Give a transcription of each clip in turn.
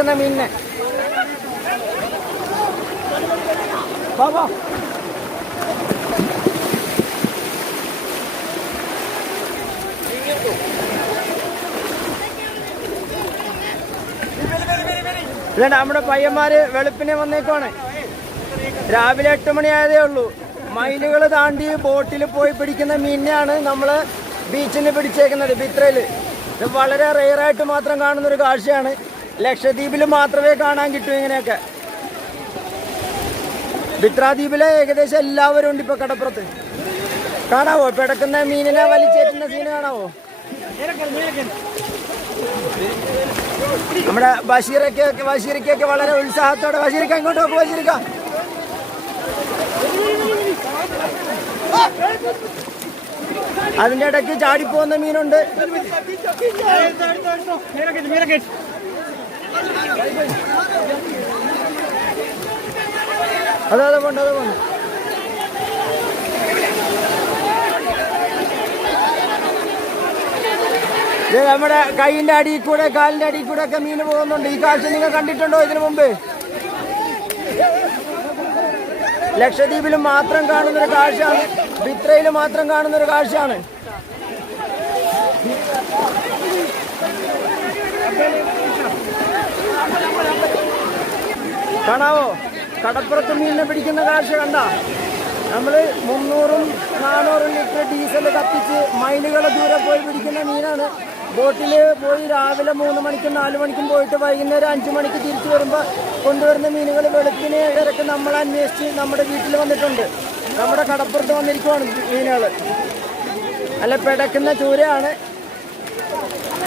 മീനിനെ. വാ ഇല്ല നമ്മുടെ പയ്യന്മാര് വെളുപ്പിനെ വന്നേക്കുവാണ്. രാവിലെ എട്ട് മണിയായതേ ഉള്ളൂ. മൈലുകൾ താണ്ടി ബോട്ടിൽ പോയി പിടിക്കുന്ന മീനിനെയാണ് നമ്മൾ ബീച്ചിൽ നിന്ന് പിടിച്ചേക്കുന്നത് ബിത്രയിൽ ഇത് വളരെ റെയറായിട്ട് മാത്രം കാണുന്ന ഒരു കാഴ്ചയാണ്. ലക്ഷദ്വീപിൽ മാത്രമേ കാണാൻ കിട്ടൂ ഇങ്ങനെയൊക്കെ. ബിത്രാദ്വീപിലെ ഏകദേശം എല്ലാവരും ഉണ്ട് ഇപ്പൊ കടപ്പുറത്ത്. കാണാവോ? പിടക്കുന്ന മീനിനെ വലിച്ചേറ്റുന്ന സീന് കാണാവോ? നമ്മുടെ ബഷീറൊക്കെ ബഷീറിക്കൊക്കെ വളരെ ഉത്സാഹത്തോടെ ബഷീറിക്ക ഇങ്ങോട്ട് നോക്കും ബഷീറിക്ക അതിന്റെ ഇടയ്ക്ക് ചാടിപ്പോകുന്ന മീനുണ്ട്. അതെ അതെ പോണ്ട അതെ പോണ്ട. ഇത് നമ്മുടെ കൈയിന്റെ അടിയിൽ കൂടെ കാലിന്റെ അടിയിൽ കൂടെ ഒക്കെ മീൻ പോകുന്നുണ്ട്. ഈ കാഴ്ച നിങ്ങൾ കണ്ടിട്ടുണ്ടോ ഇതിനു മുമ്പ്? ലക്ഷദ്വീപിൽ മാത്രം കാണുന്നൊരു കാഴ്ചയാണ്. ബിത്രയിൽ മാത്രം കാണുന്ന ഒരു കാഴ്ചയാണ്. കാണാവോ? കടപ്പുറത്ത് മീനിനെ പിടിക്കുന്ന കാഴ്ച കണ്ട. നമ്മൾ മുന്നൂറും നാനൂറും ലിറ്റർ ഡീസൽ കത്തിച്ച് മൈലുകളെ ദൂരെ പോയി പിടിക്കുന്ന മീനാണ്. ബോട്ടിൽ പോയി രാവിലെ മൂന്ന് മണിക്കും നാല് മണിക്കും പോയിട്ട് വൈകുന്നേരം അഞ്ച് മണിക്ക് തിരിച്ചു വരുമ്പോൾ കൊണ്ടുവരുന്ന മീനുകൾ വെളുപ്പിന് ഏഴരക്ക് നമ്മൾ അന്വേഷിച്ച് നമ്മുടെ വീട്ടിൽ വന്നിട്ടുണ്ട്. നമ്മുടെ കടപ്പുറത്ത് വന്നിരിക്കുവാണ് മീനുകൾ അല്ല പിടക്കുന്ന ചൂരയാണ്.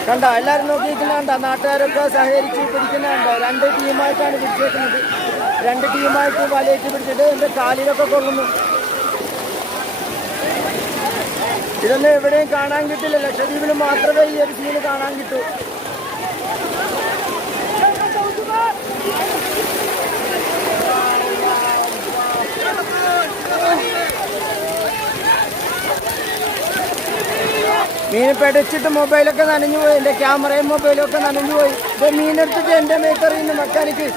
കണ്ട എല്ലാവരും നോക്കിയിരിക്കുന്ന കണ്ട നാട്ടുകാരൊക്കെ സഹകരിച്ച് പിടിക്കുന്ന കണ്ടോ രണ്ട് ടീമായിട്ടാണ് പിടിച്ചേക്കുന്നത് രണ്ട് ടീമായിട്ട് വലയിട്ട് പിടിച്ചിട്ട് എന്റെ കാലിലൊക്കെ കൊള്ളുന്നു. ഇതൊന്നും എവിടെയും കാണാൻ കിട്ടില്ല. ലക്ഷദ്വീപിന് മാത്രമേ ഈ ഒരു സീന് കാണാൻ കിട്ടൂ. മീൻ പെടിച്ചിട്ട് മൊബൈലൊക്കെ നനഞ്ഞു പോയി. എന്റെ ക്യാമറയും മൊബൈലും ഒക്കെ നനഞ്ഞു പോയി. ഇത് മീനെടുത്തിട്ട് എന്റെ മേത്തറിയുന്നു മെക്കാനിക്ക്